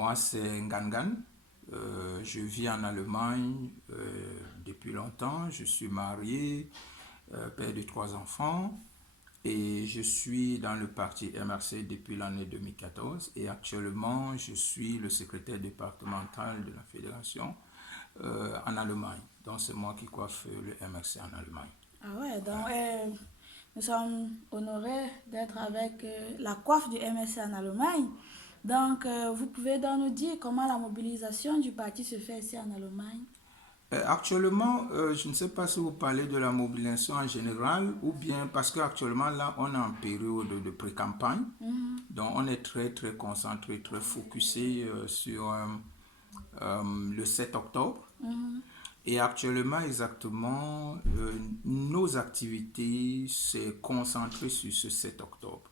moi, c'est Ngangan. Je vis en Allemagne depuis longtemps. Je suis marié, père de 3 enfants. Et je suis dans le parti MRC depuis l'année 2014. Et actuellement, je suis le secrétaire départemental de la fédération en Allemagne. Donc, c'est moi qui coiffe le MRC en Allemagne. Ah ouais, donc nous sommes honorés d'être avec la coiffe du MSC en Allemagne. Donc, vous pouvez donc nous dire comment la mobilisation du parti se fait ici en Allemagne? Actuellement, je ne sais pas si vous parlez de la mobilisation en général ou bien parce qu'actuellement, là, on est en période de pré-campagne. Mhm, Donc, on est très, très concentré, très focusé sur le 7 octobre. mhm. Et actuellement, exactement, nos activités se concentrent sur ce 7 octobre.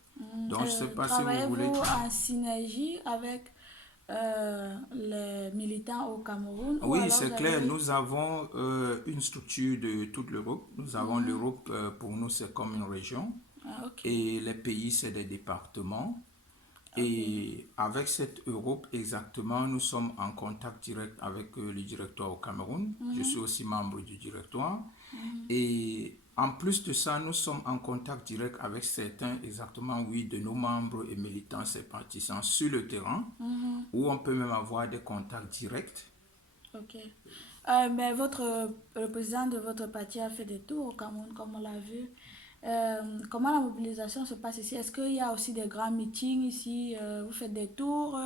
Donc, je ne sais pas si vous voulez... Travaillez-vous en synergie avec les militants au Cameroun ou Oui, alors c'est vous clair, avez... nous avons une structure de toute l'Europe. Nous avons Mhm. l'Europe, pour nous, c'est comme une région. Ah, ok, Et les pays, c'est des départements. ok. Et avec cette Europe, exactement, nous sommes en contact direct avec le directoire au Cameroun. Je suis Mhm, aussi membre du directoire. mhm. Et en plus de ça, nous sommes en contact direct avec certains, exactement, oui, de nos membres et militants sympathisants sur le terrain, Mhm. où on peut même avoir des contacts directs. Ok. Mais le président de votre parti a fait des tours au Cameroun, comme on l'a vu. Comment la mobilisation se passe ici? Est-ce qu'il y a aussi des grands meetings ici? Vous faites des tours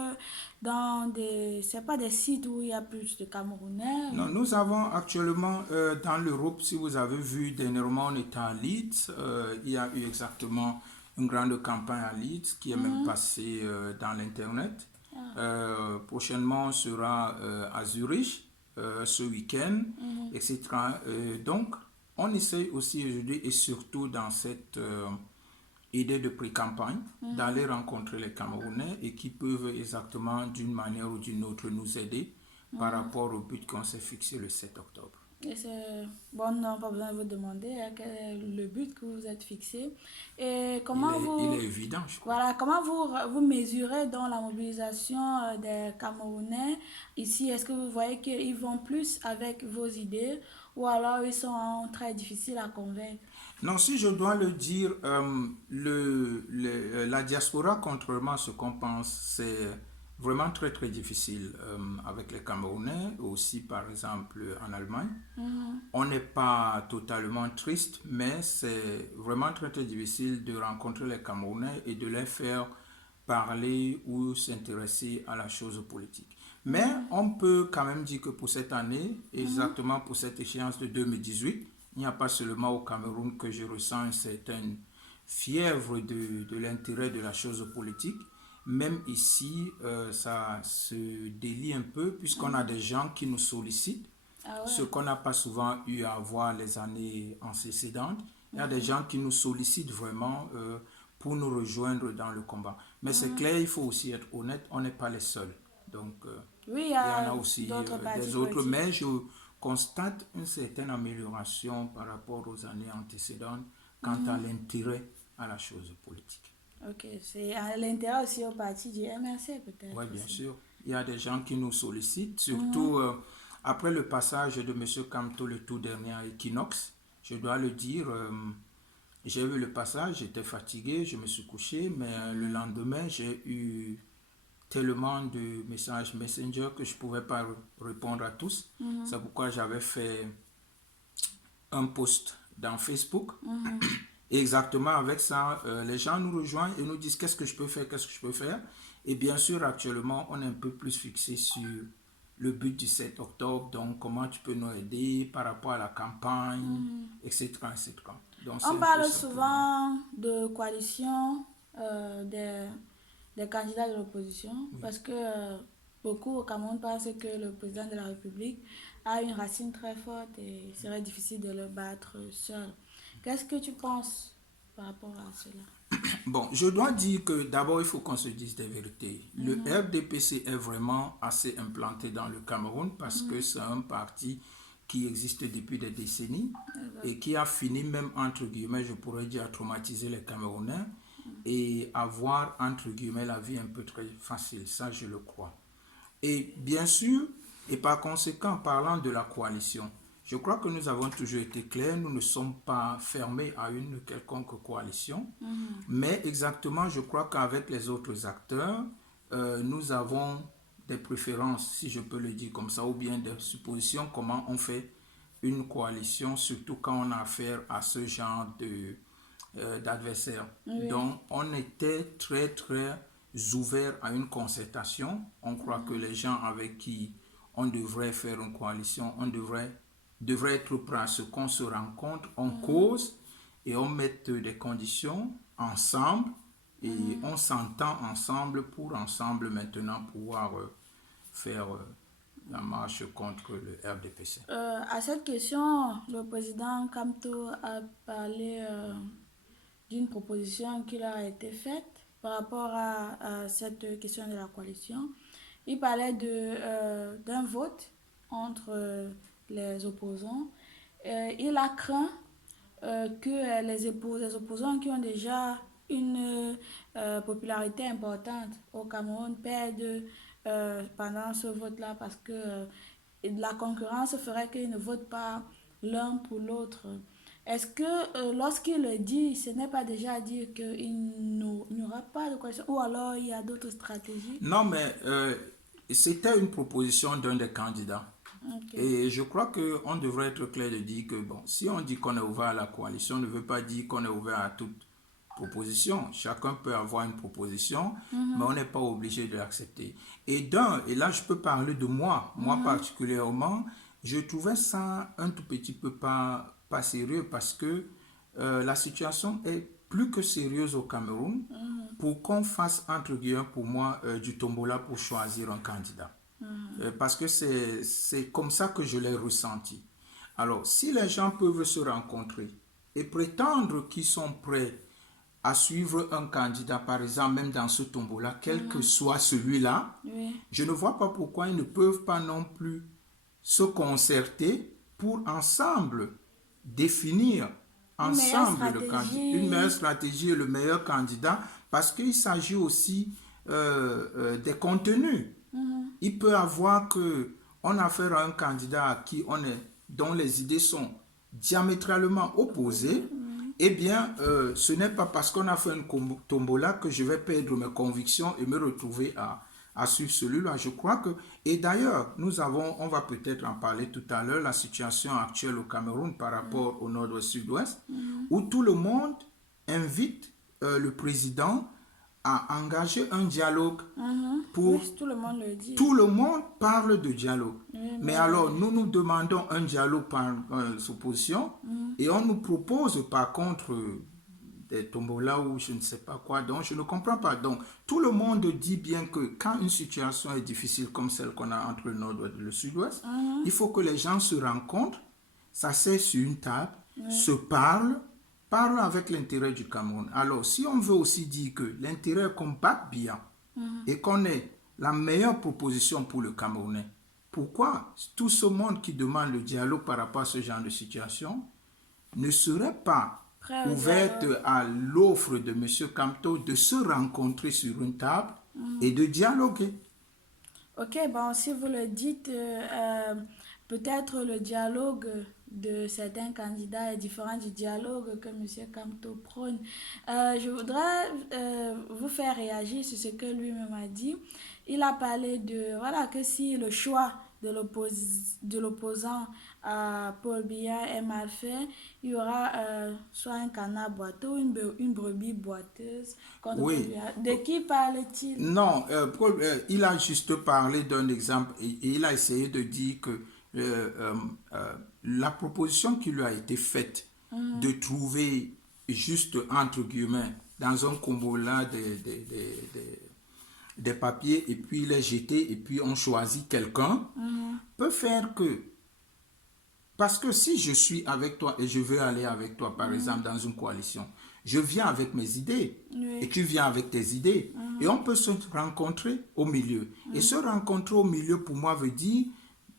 dans des, c'est pas des sites où il y a plus de Camerounais Non, ou... nous avons actuellement dans l'Europe, si vous avez vu, dernièrement on était à Leeds. Il y a eu exactement une grande campagne à Leeds qui est même Mhm. passée dans l'Internet. Ah, Prochainement, on sera à Zurich ce week-end, mhm. etc. Donc, on essaye aussi aujourd'hui et surtout dans cette idée de pré-campagne Mhm. d'aller rencontrer les Camerounais et qui peuvent exactement d'une manière ou d'une autre nous aider par Mhm. rapport au but qu'on s'est fixé le 7 octobre. Et c'est bon, non, pas besoin de vous demander quel est le but que vous vous êtes fixé. Et comment Il vous, est évident, je crois. voilà, comment vous mesurez dans la mobilisation des Camerounais ici? Est-ce que vous voyez qu'ils vont plus avec vos idées ou alors ils sont très difficiles à convaincre? Non, si je dois le dire, la diaspora, contrairement à ce qu'on pense, c'est vraiment très très difficile avec les Camerounais, aussi par exemple en Allemagne. Mhm, On n'est pas totalement triste, mais c'est vraiment très très difficile de rencontrer les Camerounais et de les faire parler ou s'intéresser à la chose politique. Mais mhm, on peut quand même dire que pour cette année, mhm, exactement pour cette échéance de 2018, il n'y a pas seulement au Cameroun que je ressens une certaine fièvre de l'intérêt de la chose politique. Même ici, ça se délie un peu puisqu'on a mhm. des gens qui nous sollicitent Ah ce ouais. qu'on n'a pas souvent eu à voir les années antécédentes. Il y a des Mhm, gens qui nous sollicitent vraiment pour nous rejoindre dans le combat. Mais c'est mhm. clair, il faut aussi être honnête, on n'est pas les seuls. Donc, Oui, il y il y en a a aussi d'autres partis des autres, politiques. mais je constate une certaine amélioration par rapport aux années antécédentes quant à Mhm. l'intérêt à la chose politique. Ok, c'est à l'intérieur aussi au parti du MRC Oui, peut-être bien aussi. sûr. Il y a des gens qui nous sollicitent, surtout Mhm. après le passage de M. Camto, le tout dernier à Equinox. Je dois le dire, j'ai vu le passage, j'étais fatigué, je me suis couché, mais le Mhm. lendemain, j'ai eu tellement de messages Messenger que je ne pouvais pas répondre à tous. Mhm. C'est pourquoi j'avais fait un post dans Facebook. Mhm. Et exactement avec ça, les gens nous rejoignent et nous disent qu'est-ce que je peux faire, qu'est-ce que je peux faire. Et bien sûr, actuellement, on est un peu plus fixé sur le but du 7 octobre, donc comment tu peux nous aider par rapport à la campagne, Mhm. etc. etc. Donc c'est On un peu parle ça pour nous. souvent de coalition des candidats de l'opposition Oui. parce que beaucoup au Cameroun pensent que le président de la République a une racine très forte et il serait difficile de le battre seul. Qu'est-ce que tu penses par rapport à cela? Bon, je dois dire que d'abord, il faut qu'on se dise des vérités. Le Mhm. RDPC est vraiment assez implanté dans le Cameroun parce que Mhm. c'est un parti qui existe depuis des décennies Exact. et qui a fini même, entre guillemets, je pourrais dire, à traumatiser les Camerounais et avoir, entre guillemets, la vie un peu très facile. Ça, je le crois. Et bien sûr, et par conséquent, parlant de la coalition, je crois que nous avons toujours été clairs, nous ne sommes pas fermés à une quelconque coalition, mais exactement, je crois qu'avec les autres acteurs, nous avons des préférences, si je peux le dire comme ça, ou bien des suppositions, comment on fait une coalition, surtout quand on a affaire à ce genre d'adversaires. Oui. Donc, on était très, très ouverts à une concertation. On croit que les gens avec qui on devrait faire une coalition, on devrait être prêt à ce qu'on se rencontre, on cause et on mette des conditions ensemble et on s'entend ensemble pour ensemble maintenant pouvoir faire la marche contre le RDPC. À cette question, le président Kamto a parlé d'une proposition qui leur a été faite par rapport à cette question de la coalition. Il parlait d'un vote entre les opposants. Il a craint que les opposants qui ont déjà une popularité importante au Cameroun perdent pendant ce vote-là parce que la concurrence ferait qu'ils ne votent pas l'un pour l'autre. Est-ce que lorsqu'il le dit, ce n'est pas déjà à dire qu'il n'y aura pas de coalition ou alors il y a d'autres stratégies? Non, mais c'était une proposition d'un des candidats. Okay. Et je crois qu'on devrait être clair de dire que, bon, si on dit qu'on est ouvert à la coalition, ne veut pas dire qu'on est ouvert à toute proposition. Chacun peut avoir une proposition, mais on n'est pas obligé de l'accepter. Et là je peux parler de moi particulièrement, je trouvais ça un tout petit peu pas sérieux parce que la situation est plus que sérieuse au Cameroun pour qu'on fasse, entre guillemets, pour moi, du tombola pour choisir un candidat. Parce que c'est comme ça que je l'ai ressenti. Alors, si les gens peuvent se rencontrer et prétendre qu'ils sont prêts à suivre un candidat, par exemple, même dans ce tombola, quel que soit celui-là, je ne vois pas pourquoi ils ne peuvent pas non plus se concerter pour ensemble définir ensemble une meilleure stratégie et le meilleur candidat, parce qu'il s'agit aussi des contenus. Il peut avoir qu'on a affaire à un candidat à qui dont les idées sont diamétralement opposées. Eh bien, ce n'est pas parce qu'on a fait une tombola que je vais perdre mes convictions et me retrouver à suivre celui-là. Je crois que... Et d'ailleurs, on va peut-être en parler tout à l'heure, la situation actuelle au Cameroun par rapport au nord-ouest, sud-ouest, où tout le monde invite le président à engager un dialogue pour... Oui, tout le monde le dit. Tout le monde parle de dialogue. Mais alors, nous demandons un dialogue par opposition et on nous propose par contre des tombolas ou je ne sais pas quoi. Donc, je ne comprends pas. Donc, tout le monde dit bien que quand une situation est difficile comme celle qu'on a entre le nord-ouest et le sud-ouest, il faut que les gens se rencontrent, s'asseyent sur une table, se parlent avec l'intérêt du Cameroun. Alors, si on veut aussi dire que l'intérêt est qu'on batte bien et qu'on ait la meilleure proposition pour le Camerounais, pourquoi tout ce monde qui demande le dialogue par rapport à ce genre de situation ne serait pas ouverte à l'offre de M. Kamto de se rencontrer sur une table et de dialoguer? Ok, bon, si vous le dites, peut-être le dialogue de certains candidats est différent du dialogue que M. Kamto prône. Je voudrais vous faire réagir sur ce que lui-même a dit. Il a parlé voilà, que si le choix de l'opposant à Paul Biya est mal fait, il y aura soit un canard boiteux ou une brebis boiteuse contre Paul Biya. De qui parle-t-il? Non, il a juste parlé d'un exemple et il a essayé de dire que la proposition qui lui a été faite de trouver juste entre guillemets dans un combo-là des papiers et puis les jeter et puis on choisit quelqu'un peut faire que, parce que si je suis avec toi et je veux aller avec toi par exemple dans une coalition, je viens avec mes idées et tu viens avec tes idées et on peut se rencontrer au milieu et se rencontrer au milieu pour moi veut dire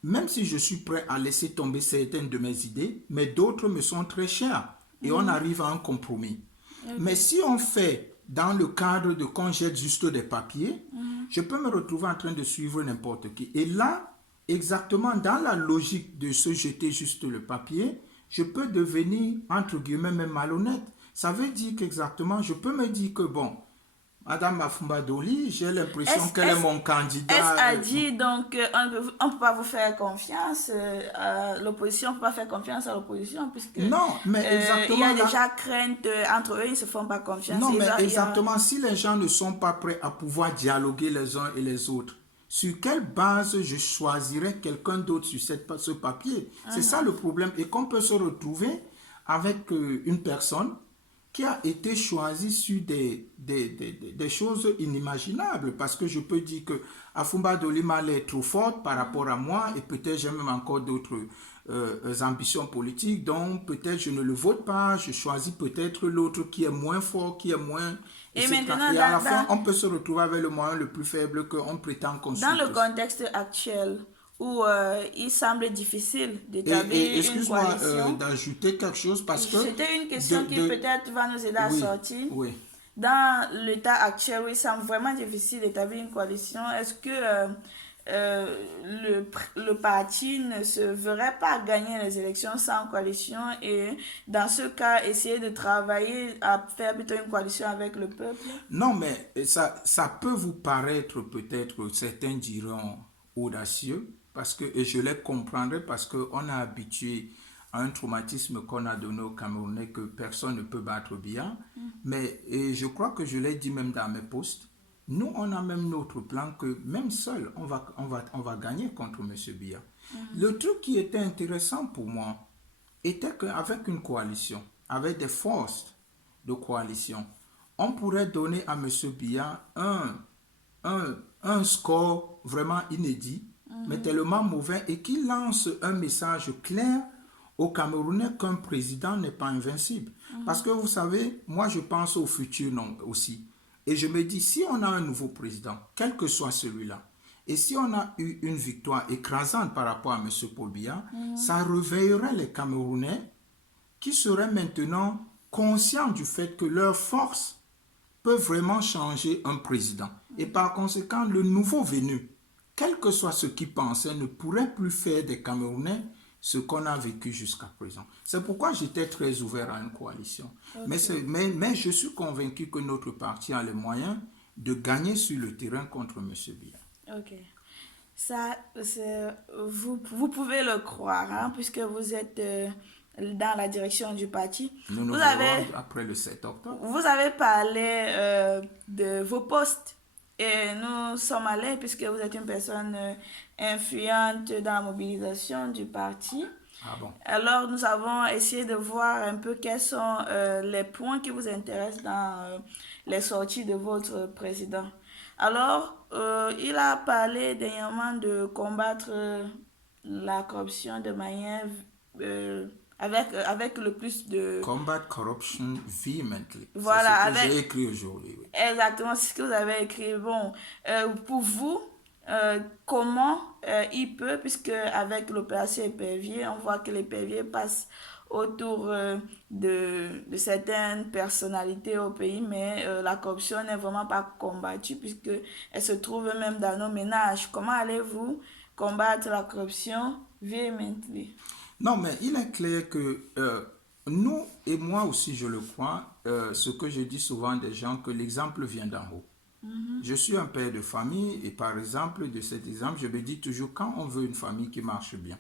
même si je suis prêt à laisser tomber certaines de mes idées, mais d'autres me sont très chères et on arrive à un compromis. Mais si on fait dans le cadre de quand j'ai juste des papiers, je peux me retrouver en train de suivre n'importe qui. Et là, exactement dans la logique de se jeter juste le papier, je peux devenir, entre guillemets, même malhonnête. Ça veut dire qu'exactement, je peux me dire que, bon, Madame Mafumba Doli, j'ai l'impression qu'elle est mon candidat. Est-ce à dire donc on ne peut pas vous faire confiance à l'opposition, on ne peut pas faire confiance à l'opposition puisque non, mais exactement, il y a déjà crainte entre eux, ils ne se font pas confiance. Non, mais exactement, si les gens ne sont pas prêts à pouvoir dialoguer les uns et les autres, sur quelle base je choisirais quelqu'un d'autre sur ce papier? C'est ça le problème. Et qu'on peut se retrouver avec une personne qui a été choisi sur des choses inimaginables. Parce que je peux dire que Afumba Dolima est trop forte par rapport à moi et peut-être j'ai même encore d'autres ambitions politiques. Donc peut-être je ne le vote pas, je choisis peut-être l'autre qui est moins fort, qui est moins... Et maintenant, et à la fin, on peut se retrouver avec le moyen le plus faible qu'on prétend construire. Dans le contexte actuel, où il semble difficile d'établir une coalition. Excuse-moi d'ajouter quelque chose parce que... C'était une question qui peut-être va nous aider à sortir. Oui. Dans l'état actuel, oui, il semble vraiment difficile d'établir une coalition. Est-ce que le parti ne se verrait pas gagner les élections sans coalition et dans ce cas, essayer de travailler à faire plutôt une coalition avec le peuple? Non, mais ça peut vous paraître peut-être, certains diront audacieux, parce que, et je les comprendrai parce qu'on a habitué à un traumatisme qu'on a donné aux Camerounais que personne ne peut battre bien. Mais et je crois que je l'ai dit même dans mes posts, nous on a même notre plan que même seul on va gagner contre M. Biya. Le truc qui était intéressant pour moi était qu'avec une coalition, avec des forces de coalition, on pourrait donner à M. Biya un score vraiment inédit, mais tellement mauvais, et qui lance un message clair aux Camerounais qu'un président n'est pas invincible. Parce que vous savez, moi je pense au futur non, aussi. Et je me dis, si on a un nouveau président, quel que soit celui-là, et si on a eu une victoire écrasante par rapport à M. Paul Biya, ça réveillerait les Camerounais qui seraient maintenant conscients du fait que leur force peut vraiment changer un président. Et par conséquent, le nouveau venu, quel que soit ce qu'il pensait, ne pourrait plus faire des Camerounais ce qu'on a vécu jusqu'à présent. C'est pourquoi j'étais très ouvert à une coalition. Okay. Mais je suis convaincu que notre parti a les moyens de gagner sur le terrain contre M. Biya. Ok. Ça, vous pouvez le croire, hein, puisque vous êtes dans la direction du parti. Nous verrons après le 7 octobre. Vous avez parlé de vos postes. Et nous sommes allés, puisque vous êtes une personne influente dans la mobilisation du parti. Ah bon. Alors, nous avons essayé de voir un peu quels sont les points qui vous intéressent dans les sorties de votre président. Alors, il a parlé dernièrement de combattre la corruption de manière... avec le plus de... Combat corruption vehemently. Voilà, c'est ce que j'ai écrit aujourd'hui. Oui. Exactement, c'est ce que vous avez écrit. Bon, pour vous, comment il peut, puisque avec l'opération épervier, on voit que l'épervier passe autour de certaines personnalités au pays, mais la corruption n'est vraiment pas combattue, puisqu'elle se trouve même dans nos ménages. Comment allez-vous combattre la corruption vehemently? Non, mais il est clair que nous, et moi aussi je le crois, ce que je dis souvent à des gens, que l'exemple vient d'en haut. Je suis un père de famille et par exemple, de cet exemple, je me dis toujours, quand on veut une famille qui marche bien,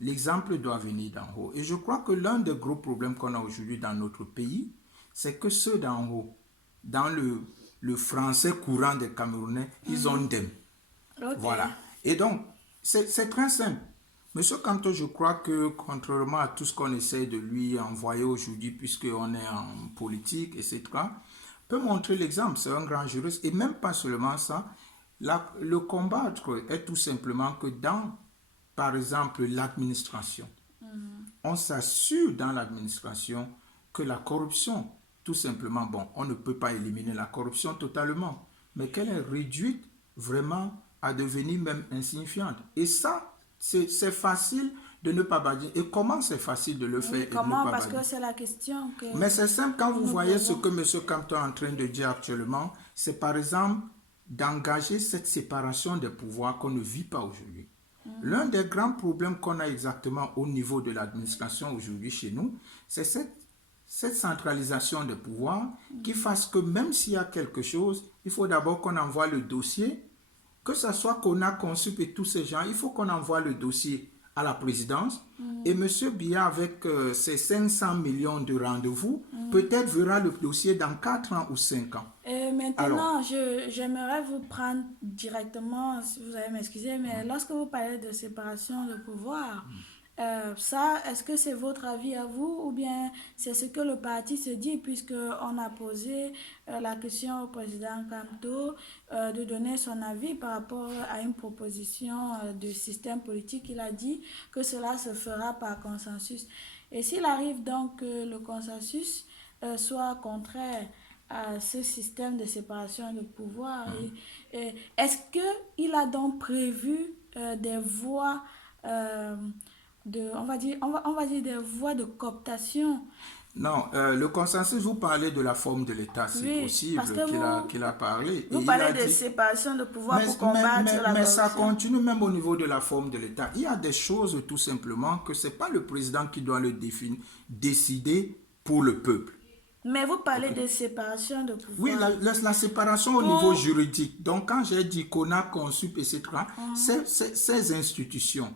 l'exemple doit venir d'en haut. Et je crois que l'un des gros problèmes qu'on a aujourd'hui dans notre pays, c'est que ceux d'en haut, dans le français courant des Camerounais, ils ont dem. Okay. Voilà. Et donc, c'est très simple. Monsieur Kanto, je crois que contrairement à tout ce qu'on essaie de lui envoyer aujourd'hui, puisqu'on est en politique, etc., peut montrer l'exemple. C'est un grand juriste. Et même pas seulement ça, le combattre est tout simplement que dans, par exemple, l'administration, on s'assure dans l'administration que la corruption, tout simplement, bon, on ne peut pas éliminer la corruption totalement, mais qu'elle est réduite vraiment à devenir même insignifiante. Et ça, c'est facile de ne pas badiner. Et comment c'est facile de le faire et de ne Comment? pas Parce badiner? que c'est la question que Mais c'est simple, quand vous nous voyez ce posons. que M. Campton est en train de dire actuellement, c'est par exemple d'engager cette séparation des pouvoirs qu'on ne vit pas aujourd'hui. L'un des grands problèmes qu'on a exactement au niveau de l'administration aujourd'hui chez nous, c'est cette centralisation des pouvoirs qui fasse que même s'il y a quelque chose, il faut d'abord qu'on envoie le dossier, que ce soit qu'on a conçu et tous ces gens, il faut qu'on envoie le dossier à la présidence. Et M. Biya, avec ses 500 millions de rendez-vous, peut-être verra le dossier dans 4 ans ou 5 ans. Et Alors, maintenant, j'aimerais vous prendre directement, si vous allez m'excuser, mais lorsque vous parlez de séparation de pouvoir, ça, est-ce que c'est votre avis à vous ou bien c'est ce que le parti se dit puisqu'on a posé la question au président Kamto de donner son avis par rapport à une proposition de système politique. Il a dit que cela se fera par consensus. Et s'il arrive donc que le consensus soit contraire à ce système de séparation de pouvoir, est-ce qu'il a donc prévu des voies on va dire des voies de cooptation? non, le consensus, vous parlez de la forme de l'État, c'est Oui, parce possible que qu'il a parlé. Et vous il parlez a de dit, séparation de pouvoir pour combattre la mais ça corruption. continue même au niveau de la forme de l'État. Il y a des choses tout simplement que ce n'est pas le président qui doit le décider pour le peuple. Mais vous parlez Ok. de séparation de Oui, pouvoir. la séparation au Pour- niveau juridique. Donc, quand j'ai dit qu'on a conçu, etc., ces institutions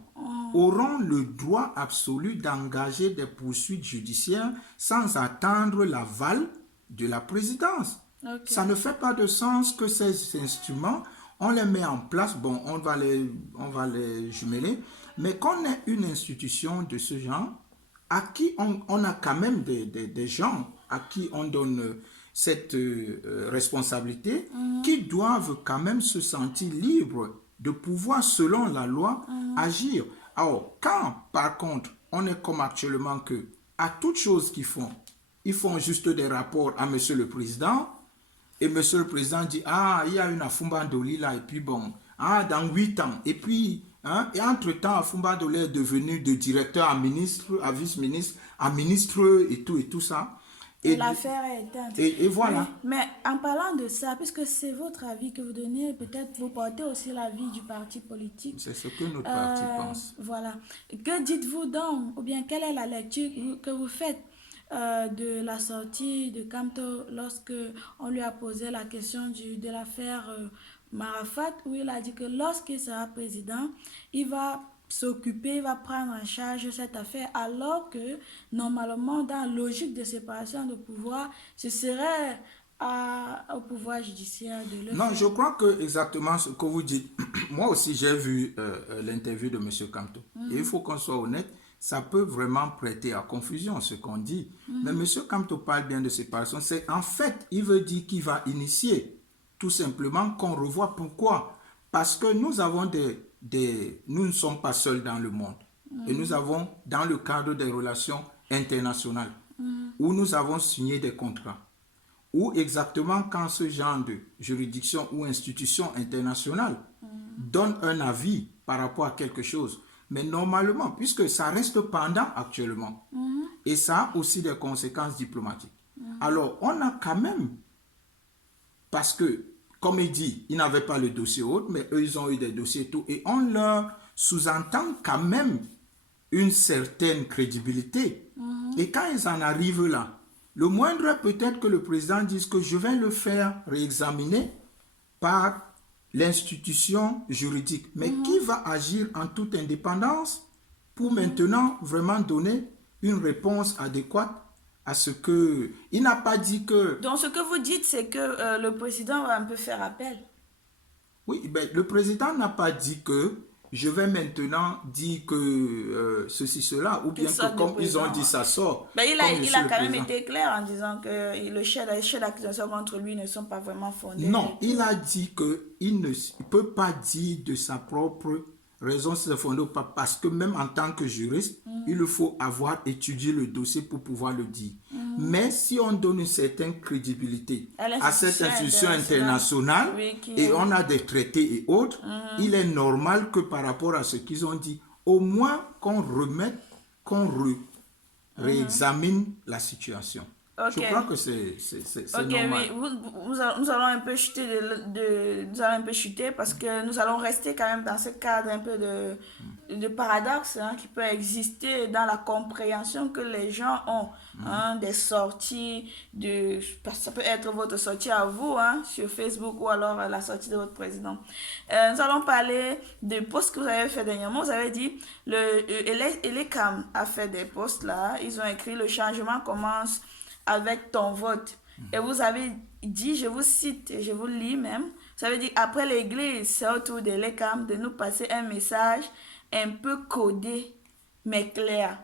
auront le droit absolu d'engager des poursuites judiciaires sans attendre l'aval de la présidence. Ok. Ça ne fait pas de sens que ces instruments, on les met en place, bon, on va les jumeler, mais qu'on ait une institution de ce genre, à qui on a quand même des gens à qui on donne cette responsabilité, qui doivent quand même se sentir libres de pouvoir, selon la loi, agir. Alors, quand, par contre, on est comme actuellement que, à toute chose qu'ils font, ils font juste des rapports à Monsieur le Président, et Monsieur le Président dit, ah, il y a une Afumba Ndoli là, et puis bon, ah, dans 8 ans. Et puis, hein, et entre-temps, Afumba Ndoli est devenu de directeur à ministre, à vice-ministre, à ministre et tout ça. Et l'affaire est éteinte. Et voilà. Mais en parlant de ça, puisque c'est votre avis que vous donnez, peut-être vous portez aussi l'avis du parti politique. C'est ce que notre parti pense. Voilà. Que dites-vous donc, ou bien quelle est la lecture que vous faites de la sortie de Kamto lorsque on lui a posé la question de l'affaire Marafat, où il a dit que lorsqu'il sera président, il va s'occuper, il va prendre en charge cette affaire, alors que normalement, dans la logique de séparation de pouvoir, ce serait au pouvoir judiciaire de le Non, faire. je crois que exactement ce que vous dites. Moi aussi, j'ai vu l'interview de M. Kamto. Et il faut qu'on soit honnête, ça peut vraiment prêter à confusion ce qu'on dit. Mais M. Kamto parle bien de séparation. C'est en fait, il veut dire qu'il va initier tout simplement qu'on revoie pourquoi. Parce que nous avons nous ne sommes pas seuls dans le monde. Et nous avons, dans le cadre des relations internationales, où nous avons signé des contrats, où exactement quand ce genre de juridiction ou institution internationale donne un avis par rapport à quelque chose, mais normalement, puisque ça reste pendant actuellement, et ça a aussi des conséquences diplomatiques. Alors, on a quand même, parce que, comme il dit, ils n'avaient pas le dossier autre, mais eux, ils ont eu des dossiers et tout, et on leur sous-entend quand même une certaine crédibilité. Et quand ils en arrivent là, le moindre est peut-être que le président dise que je vais le faire réexaminer par l'institution juridique, mais qui va agir en toute indépendance pour maintenant vraiment donner une réponse adéquate à ce que... Il n'a pas dit que... Donc, ce que vous dites, c'est que le président va un peu faire appel. Oui, ben, le président n'a pas dit que je vais maintenant dire que ceci, cela, ou bien que comme ils ont dit, ça sort. Ben, il Comme a quand même président. été clair en disant que les chefs d'accusation contre lui ne sont pas vraiment fondés. Non, il a dit qu'il ne peut pas dire de sa propre raison si c'est fondé ou pas, parce que même en tant que juriste, il faut avoir étudié le dossier pour pouvoir le dire. Mais si on donne une certaine crédibilité à cette institution internationale, oui, et on a des traités et autres, il est normal que par rapport à ce qu'ils ont dit, au moins qu'on remette, réexamine la situation. Je crois que c'est normal. Oui, nous allons un peu chuter nous allons un peu chuter parce que nous allons rester quand même dans ce cadre un peu de paradoxe, hein, qui peut exister dans la compréhension que les gens ont, hein, des sorties ça peut être votre sortie à vous, hein, sur Facebook, ou alors la sortie de votre président. Nous allons parler des posts que vous avez fait dernièrement. Vous avez dit Elecam a fait des posts là. Ils ont écrit: le changement commence avec ton vote. Et vous avez dit, je vous cite, et je vous lis même, vous avez dit: après l'église, c'est au tour de l'ECAM de nous passer un message un peu codé, mais clair.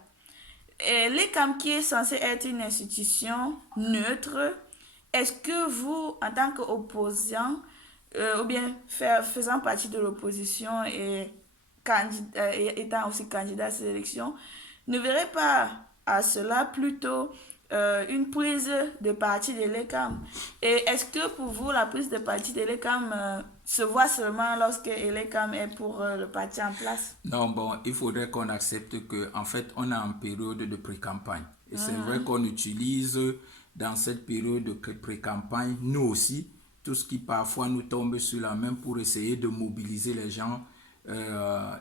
Et l'ECAM, qui est censé être une institution neutre, est-ce que vous, en tant qu'opposant, ou bien faisant partie de l'opposition et étant aussi candidat à ces élections, ne verrez pas à cela plutôt une prise de parti de l'ECAM? Et est-ce que pour vous, la prise de parti de l'ECAM se voit seulement lorsque l'ECAM est pour le parti en place? Non, bon, il faudrait qu'on accepte qu'en fait, on est en période de pré-campagne. Et c'est vrai qu'on utilise dans cette période de pré-campagne, nous aussi, tout ce qui parfois nous tombe sur la main pour essayer de mobiliser les gens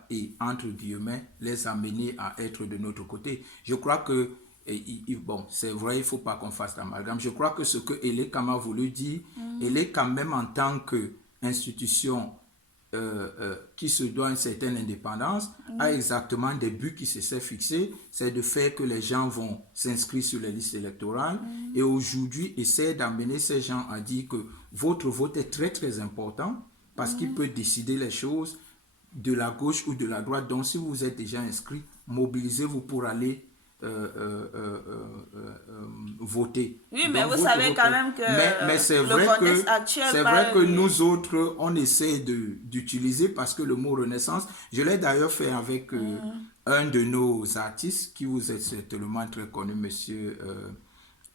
et, entre guillemets, les amener à être de notre côté. Je crois que, bon, c'est vrai, il ne faut pas qu'on fasse l'amalgame. Je crois que ce que Elecam a voulu dire, Elecam, même en tant qu'institution qui se doit une certaine indépendance, a exactement des buts qui se sont fixés, c'est de faire que les gens vont s'inscrire sur les listes électorales et aujourd'hui essayer d'amener ces gens à dire que votre vote est très très important parce qu'il peut décider les choses de la gauche ou de la droite. Donc si vous êtes déjà inscrit, mobilisez-vous pour aller voter. Oui, mais vous savez quand même que mais c'est le vrai contexte actuel... c'est vrai que nous autres, on essaie d'utiliser parce que le mot renaissance, je l'ai d'ailleurs fait avec un de nos artistes qui vous est certainement très connu, monsieur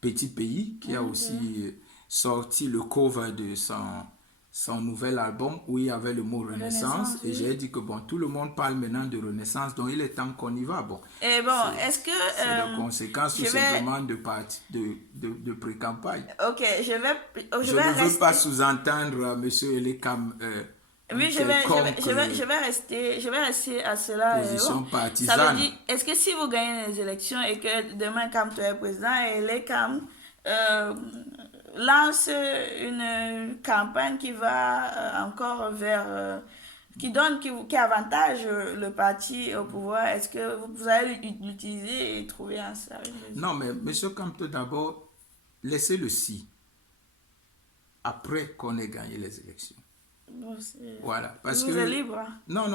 Petit Pays, qui a aussi sorti le cover de son nouvel album où il y avait le mot Renaissance, et j'ai dit que bon, tout le monde parle maintenant de Renaissance, donc il est temps qu'on y va. Bon, et bon, est-ce que c'est la conséquence tout simplement de pré-campagne. Ok, je ne veux pas sous-entendre monsieur Elecam oui, je vais rester à cela. Position partisane. Ça veut dire, est-ce que si vous gagnez les élections et que demain, comme tu es président, et l'ECAM lance une campagne qui va encore vers... qui avantage le parti au pouvoir, est-ce que vous allez l'utiliser et trouver un service? Non, mais monsieur Camto, d'abord, laissez le si. Après qu'on ait gagné les élections. Bon, voilà, parce vous êtes libre. Non,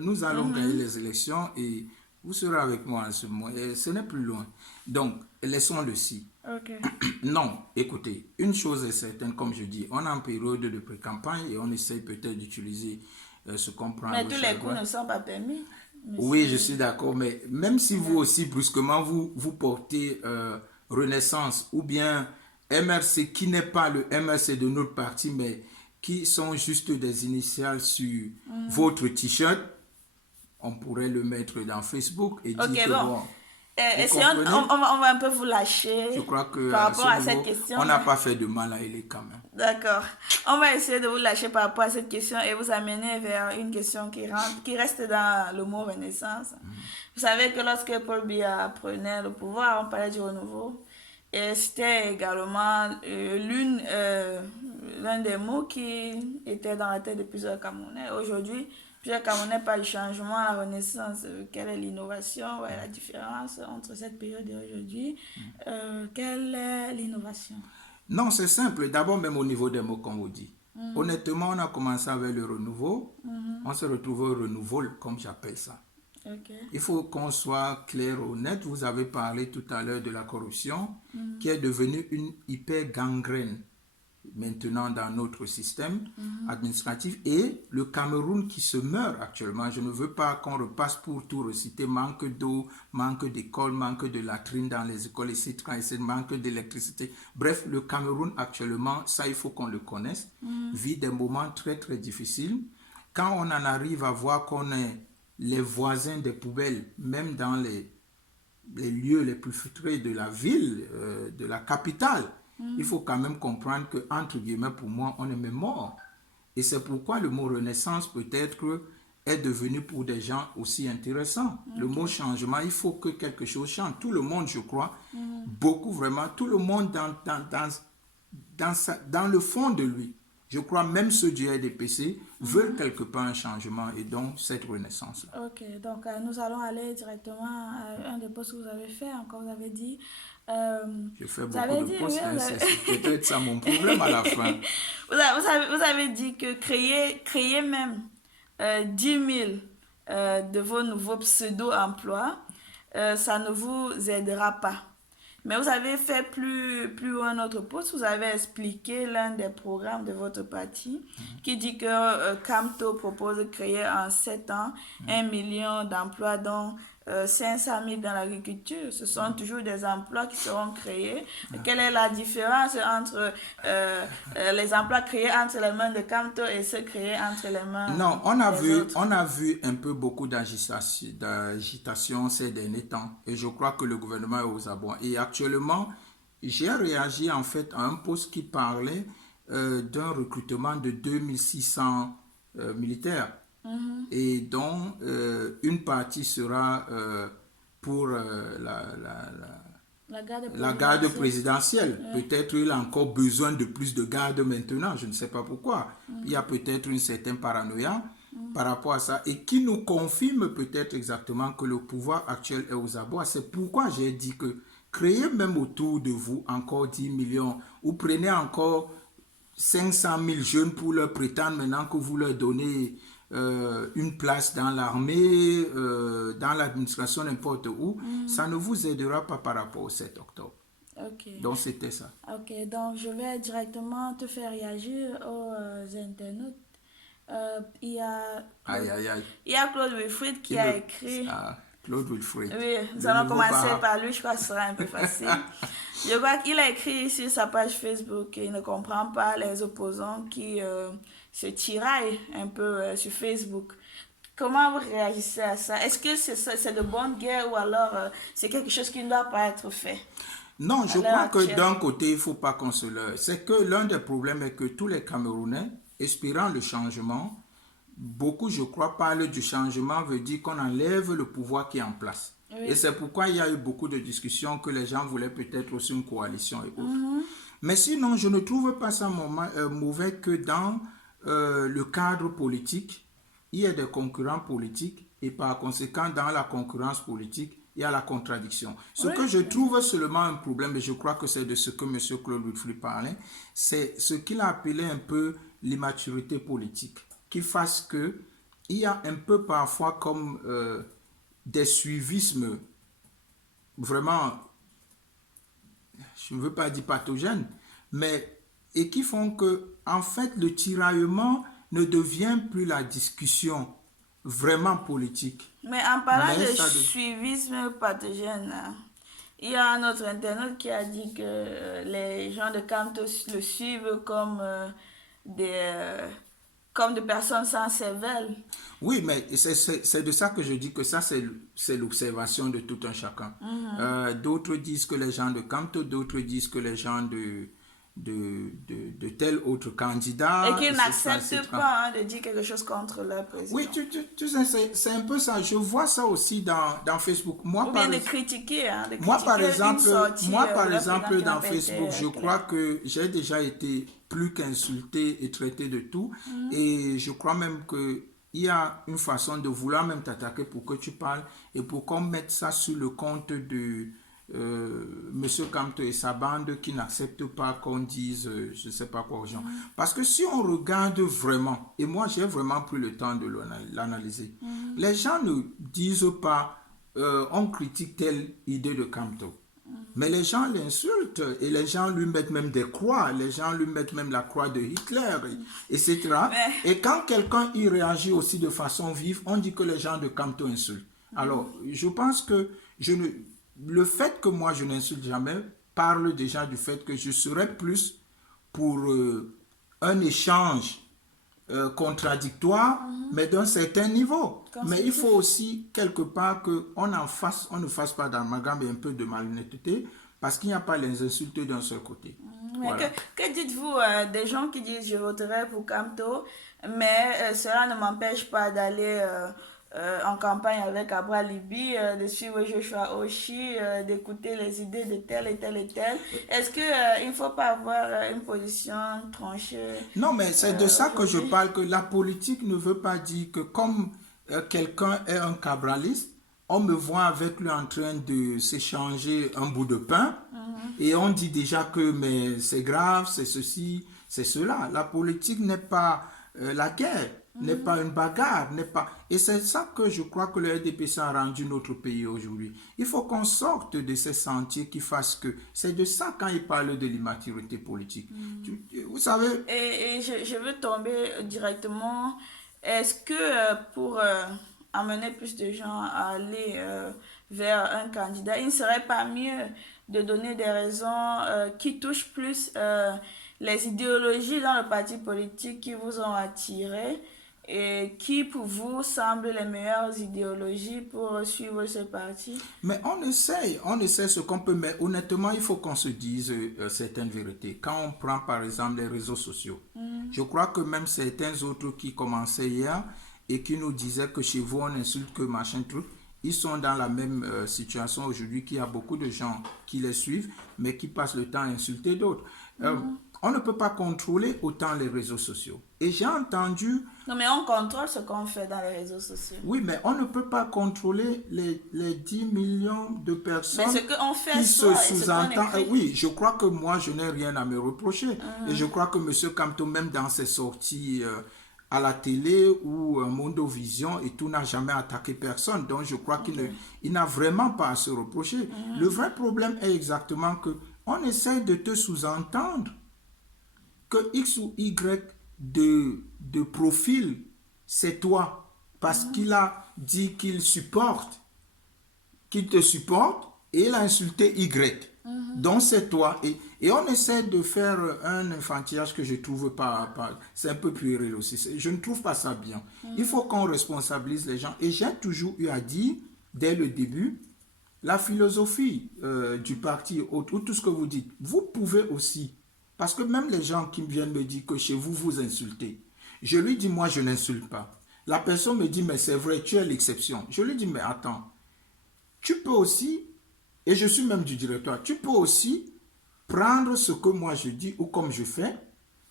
nous allons gagner les élections et vous serez avec moi en ce moment. Et ce n'est plus loin. Donc, laissons le si. Okay. Non, écoutez, une chose est certaine, comme je dis, on est en période de pré-campagne et on essaye peut-être d'utiliser ce qu'on prend. Mais tous les coups ne sont pas permis. Oui, je suis d'accord, mais même si vous aussi, brusquement, vous portez Renaissance ou bien MRC, qui n'est pas le MRC de notre parti, mais qui sont juste des initiales sur votre t-shirt, on pourrait le mettre dans Facebook et dire que bon... on va un peu vous lâcher. Je crois que par rapport à cette question. On n'a pas fait de mal à elle quand même. D'accord. On va essayer de vous lâcher par rapport à cette question et vous amener vers une question qui reste dans le mot Renaissance. Vous savez que lorsque Paul Biya prenait le pouvoir, on parlait du renouveau. Et c'était également l'un des mots qui était dans la tête de plusieurs Camerounais. Aujourd'hui, plusieurs Camerounais parlent du changement, la renaissance. Quelle est l'innovation? La différence entre cette période et aujourd'hui. Quelle est l'innovation? Non, c'est simple. D'abord, même au niveau des mots qu'on vous dit. Honnêtement, on a commencé avec le renouveau. On se retrouve au renouveau, comme j'appelle ça. Okay. Il faut qu'on soit clair, honnête. Vous avez parlé tout à l'heure de la corruption qui est devenue une hyper gangrène maintenant dans notre système administratif et le Cameroun qui se meurt actuellement. Je ne veux pas qu'on repasse pour tout reciter. Manque d'eau, manque d'école, manque de latrines dans les écoles, etc., manque d'électricité. Bref, le Cameroun actuellement, ça il faut qu'on le connaisse, vit des moments très très difficiles. Quand on en arrive à voir qu'on est les voisins des poubelles, même dans les lieux les plus futrés de la ville, de la capitale. Il faut quand même comprendre que, entre guillemets, pour moi, on est même mort. Et c'est pourquoi le mot renaissance peut-être est devenu pour des gens aussi intéressant. Le mot changement, il faut que quelque chose change. Tout le monde, je crois, beaucoup vraiment, tout le monde dans le fond de lui, je crois même ceux du RDPC veulent quelque part un changement et donc cette renaissance. Ok, donc nous allons aller directement à un des postes que vous avez fait, encore vous avez dit. Je fais Vous beaucoup avez de dit, postes, oui, hein, c'est peut-être ça mon problème à la fin. vous avez dit que créer même 10 000 de vos nouveaux pseudo-emplois, ça ne vous aidera pas. Mais vous avez fait plus loin un autre poste, vous avez expliqué l'un des programmes de votre parti qui dit que Camto propose de créer en 7 ans 1 million d'emplois, dont 500 000 dans l'agriculture. Ce sont toujours des emplois qui seront créés. Quelle est la différence entre les emplois créés entre les mains de Camto et ceux créés entre les mains Non, des autres? on a vu un peu beaucoup d'agitation ces derniers temps et je crois que le gouvernement est aux abois. Et actuellement, j'ai réagi en fait à un post qui parlait d'un recrutement de 2600 militaires et dont une partie sera pour La garde la garde présidentielle. présidentielle. Peut-être il a encore besoin de plus de gardes maintenant, je ne sais pas pourquoi. Il y a peut-être une certaine paranoïa par rapport à ça et qui nous confirme peut-être exactement que le pouvoir actuel est aux abois. C'est pourquoi j'ai dit que créez même autour de vous encore 10 millions ou prenez encore 500 000 jeunes pour leur prétendre maintenant que vous leur donnez une place dans l'armée, dans l'administration, n'importe où, ça ne vous aidera pas par rapport au 7 octobre. Ok. Donc c'était ça. Ok, donc je vais directement te faire réagir aux internautes. Il y a Aïe, aïe, aïe. il y a Claude Wilfried qui a écrit. Ah, Claude Wilfried. Oui, nous Le allons nouveau commencer Barra. par lui, je crois que ce sera un peu facile. Je crois qu'il a écrit sur sa page Facebook qu'il ne comprend pas les opposants qui se tiraillent un peu sur Facebook. Comment vous réagissez à ça? Est-ce que c'est de bonne guerre ou alors c'est quelque chose qui ne doit pas être fait Non, à je l'heure crois que actuelle? d'un côté, il ne faut pas qu'on se leurre. C'est que l'un des problèmes est que tous les Camerounais, espérant le changement, beaucoup, je crois, parlent du changement, veut dire qu'on enlève le pouvoir qui est en place. Oui. Et c'est pourquoi il y a eu beaucoup de discussions que les gens voulaient peut-être aussi une coalition et autres. Mais sinon, je ne trouve pas ça mauvais que dans le cadre politique, il y ait des concurrents politiques et par conséquent, dans la concurrence politique, il y a la contradiction. Ce Oui. que je trouve seulement un problème, et je crois que c'est de ce que M. Claude Wilfried parlait, c'est ce qu'il a appelé un peu l'immaturité politique, qui fasse que il y a un peu parfois comme des suivismes vraiment, je ne veux pas dire pathogènes, mais et qui font que en fait le tiraillement ne devient plus la discussion vraiment politique. Mais en parlant Mais de ça suivisme pathogène, il y a un autre internaute qui a dit que les gens de Canto le suivent comme des personnes sans cervelle. Oui, mais c'est de ça que je dis que ça, c'est l'observation de tout un chacun. D'autres disent que les gens de Camto, d'autres disent que les gens de tel autre candidat. Et qu'ils etc., n'acceptent etc. pas de dire quelque chose contre leur président. Oui, tu sais, c'est un peu ça. Je vois ça aussi dans Facebook. Moi, Ou bien de critiquer, de moi, par critiquer une exemple, sortie moi, de par leur exemple, président qui n'a dans pas Facebook, été je claire. crois que j'ai déjà été plus qu'insulté et traité de tout. Et je crois même que il y a une façon de vouloir même t'attaquer pour que tu parles et pour qu'on mette ça sur le compte de Monsieur Camto et sa bande qui n'acceptent pas qu'on dise je ne sais pas quoi aux gens. Parce que si on regarde vraiment, et moi j'ai vraiment pris le temps de l'analyser, les gens ne disent pas on critique telle idée de Camto. Mais les gens l'insultent et les gens lui mettent même des croix, les gens lui mettent même la croix de Hitler, etc. Et quand quelqu'un y réagit aussi de façon vive, on dit que les gens de Camto insultent. Alors, je pense que le fait que moi je n'insulte jamais parle déjà du fait que je serais plus pour un échange contradictoires, mais d'un certain niveau. Mais Constructif. il faut aussi, quelque part, qu'on ne fasse pas d'amalgame et un peu de malhonnêteté, parce qu'il n'y a pas les insultes d'un seul côté. Mais Voilà. que dites-vous des gens qui disent je voterai pour Camto, mais cela ne m'empêche pas d'aller en campagne avec Abra Libi, de suivre Joshua Oshi, d'écouter les idées de tel et tel et tel. Est-ce qu'il ne faut pas avoir une position tranchée Non, mais c'est de ça que je aujourd'hui? parle, que la politique ne veut pas dire que comme quelqu'un est un cabraliste, on me voit avec lui en train de s'échanger un bout de pain et on dit déjà que mais c'est grave, c'est ceci, c'est cela. La politique n'est pas la guerre, n'est pas une bagarre, n'est pas... Et c'est ça que je crois que le RDPC a rendu notre pays aujourd'hui. Il faut qu'on sorte de ces sentiers qui fassent que... C'est de ça quand il parle de l'immaturité politique. Vous savez... Et je veux tomber directement. Est-ce que pour amener plus de gens à aller vers un candidat, il ne serait pas mieux de donner des raisons qui touchent plus les idéologies dans le parti politique qui vous ont attiré et qui pour vous semblent les meilleures idéologies pour suivre ce parti? Mais on essaie ce qu'on peut, mais honnêtement, il faut qu'on se dise certaines vérités. Quand on prend par exemple les réseaux sociaux, je crois que même certains autres qui commençaient hier et qui nous disaient que chez vous on insulte que machin truc, ils sont dans la même situation aujourd'hui qu'il y a beaucoup de gens qui les suivent, mais qui passent le temps à insulter d'autres. On ne peut pas contrôler autant les réseaux sociaux. Et j'ai entendu... Non, mais on contrôle ce qu'on fait dans les réseaux sociaux. Oui, mais on ne peut pas contrôler les 10 millions de personnes Mais ce qu'on fait qui soi se et ce qu'on sous-entendent. écrit. Oui, je crois que moi, je n'ai rien à me reprocher. Et je crois que M. Camto, même dans ses sorties à la télé ou Mondovision et tout, n'a jamais attaqué personne. Donc, je crois qu'il n'a vraiment pas à se reprocher. Le vrai problème est exactement que on essaie de te sous-entendre que X ou Y de profil, c'est toi. Parce qu'il a dit qu'il te supporte, et il a insulté Y. Donc c'est toi. Et on essaie de faire un enfantillage que je trouve pas c'est un peu puéril aussi. Je ne trouve pas ça bien. Il faut qu'on responsabilise les gens. Et j'ai toujours eu à dire, dès le début, la philosophie du parti, ou tout ce que vous dites, vous pouvez aussi. Parce que même les gens qui viennent me dire que chez vous, vous insultez. Je lui dis, moi, je n'insulte pas. La personne me dit, mais c'est vrai, tu es l'exception. Je lui dis, mais attends, tu peux aussi, et je suis même du directoire, tu peux aussi prendre ce que moi je dis ou comme je fais,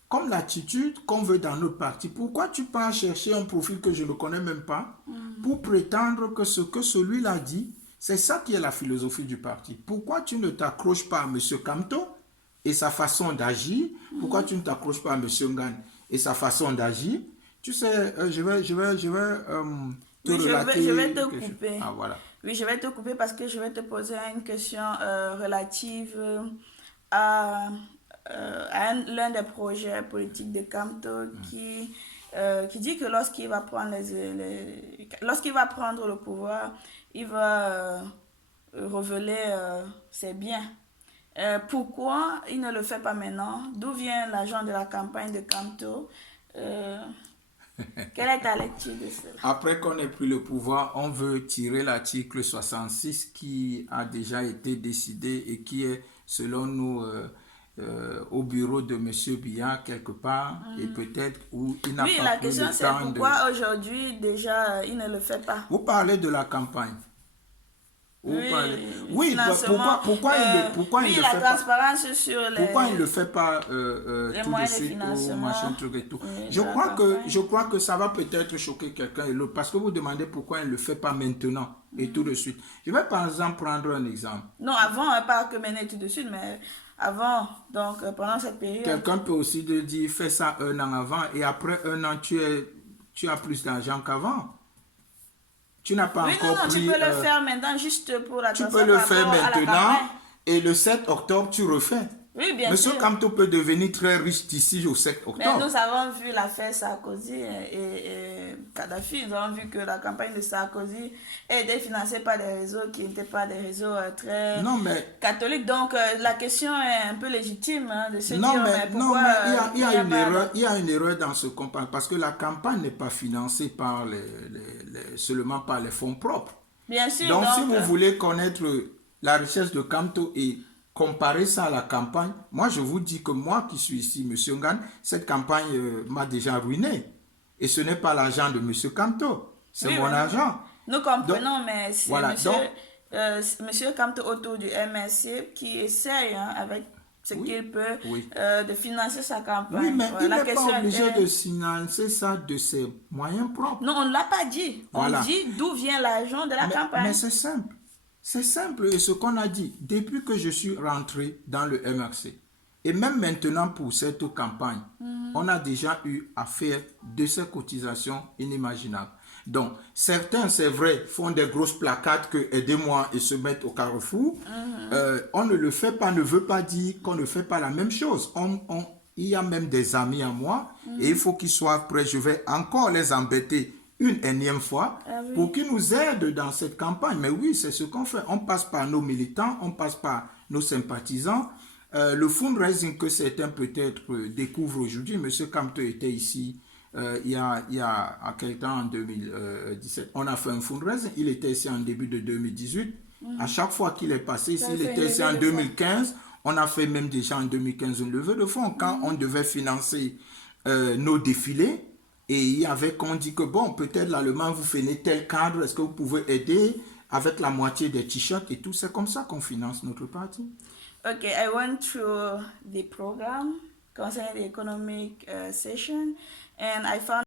comme l'attitude qu'on veut dans notre parti. Pourquoi tu pars chercher un profil que je ne connais même pas pour prétendre que ce que celui-là dit, c'est ça qui est la philosophie du parti. Pourquoi tu ne t'accroches pas à M. Camto et sa façon d'agir? Pourquoi tu ne t'accroches pas à M. Ngan et sa façon d'agir? Tu sais, je vais te relater... Je vais te couper. Ah, voilà. Oui, je vais te couper parce que je vais te poser une question relative à l'un des projets politiques de Camto qui dit que lorsqu'il va prendre lorsqu'il va prendre le pouvoir, il va révéler ses biens. Pourquoi il ne le fait pas maintenant? D'où vient l'argent de la campagne de Camto? Quelle est ta lecture de cela? Après qu'on ait pris le pouvoir, on veut tirer l'article 66 qui a déjà été décidé et qui est, selon nous, au bureau de M. Biya quelque part, et peut-être où il n'a Oui, pas la pris question le c'est temps pourquoi aujourd'hui déjà il ne le fait pas. Vous parlez de la campagne. Oui, pourquoi il le la fait transparence pas? sur les... Pourquoi il ne le fait pas les tout de moyens de suite au financement. machin truc et tout? Oui, Je crois que ça va peut-être choquer quelqu'un et l'autre parce que vous demandez pourquoi il ne le fait pas maintenant et tout de suite. Je vais par exemple prendre un exemple. Non, avant, pas que maintenant tout de suite, mais avant, donc pendant cette période. Quelqu'un peut aussi te dire fais ça un an avant et après un an tu as plus d'argent qu'avant. Tu n'as pas encore non, pris... tu peux le faire maintenant juste pour la Tu peux le faire maintenant et le 7 octobre, tu refais. Oui, bien Monsieur sûr. Kamto peut devenir très riche d'ici au 7 Mais octobre. nous avons vu l'affaire Sarkozy et Kadhafi. Nous avons vu que la campagne de Sarkozy était financée par des réseaux qui n'étaient pas des réseaux très Non, mais catholiques. Donc la question est un peu légitime hein, de se Non, dire mais, mais non, pourquoi mais il y il n'y a a une pas... erreur, il y a une erreur dans ce campagne parce que la campagne n'est pas financée par seulement par les fonds propres. Bien sûr, Donc, si donc... vous voulez connaître la richesse de Kamto et comparer ça à la campagne, moi, je vous dis que moi qui suis ici, M. Ngan, cette campagne m'a déjà ruiné. Et ce n'est pas l'argent de M. Kamto, c'est oui, mon oui, argent. nous Donc, comprenons, mais c'est voilà. Donc, monsieur Kamto autour du MSC qui essaye hein, avec ce oui, qu'il peut oui. De financer sa Oui, campagne. mais Ouais, il la n'est pas question obligé était... de financer ça de ses moyens propres. Non, on ne l'a pas dit. On Voilà. dit d'où vient l'argent de la Mais campagne. c'est simple. C'est simple. Et ce qu'on a dit, depuis que je suis rentré dans le MRC, et même maintenant pour cette campagne, on a déjà eu à faire de ces cotisations inimaginables. Donc, certains, c'est vrai, font des grosses placards que aidez-moi et se mettent au carrefour. On ne le fait pas, ne veut pas dire qu'on ne fait pas la même chose. Il y a même des amis à moi et il faut qu'ils soient prêts. Je vais encore les embêter une énième fois Oui. pour qu'ils nous aident dans cette campagne. Mais oui, c'est ce qu'on fait. On passe par nos militants, on passe par nos sympathisants. Le fundraising que certains peut-être découvrent aujourd'hui, M. Kamto était ici il y a quelques temps, en 2017. On a fait un fundraising, il était ici en début de 2018. À chaque fois qu'il est passé ici, il était ici en 2015. On a fait même déjà en 2015 une levée de fonds quand on devait financer nos défilés. Et il y avait qu'on dit que bon, peut-être l'Allemand vous fait tel cadre, est-ce que vous pouvez aider avec la moitié des t-shirts et tout. C'est comme ça qu'on finance notre parti. Okay, I went through the program concerning the economic session and I found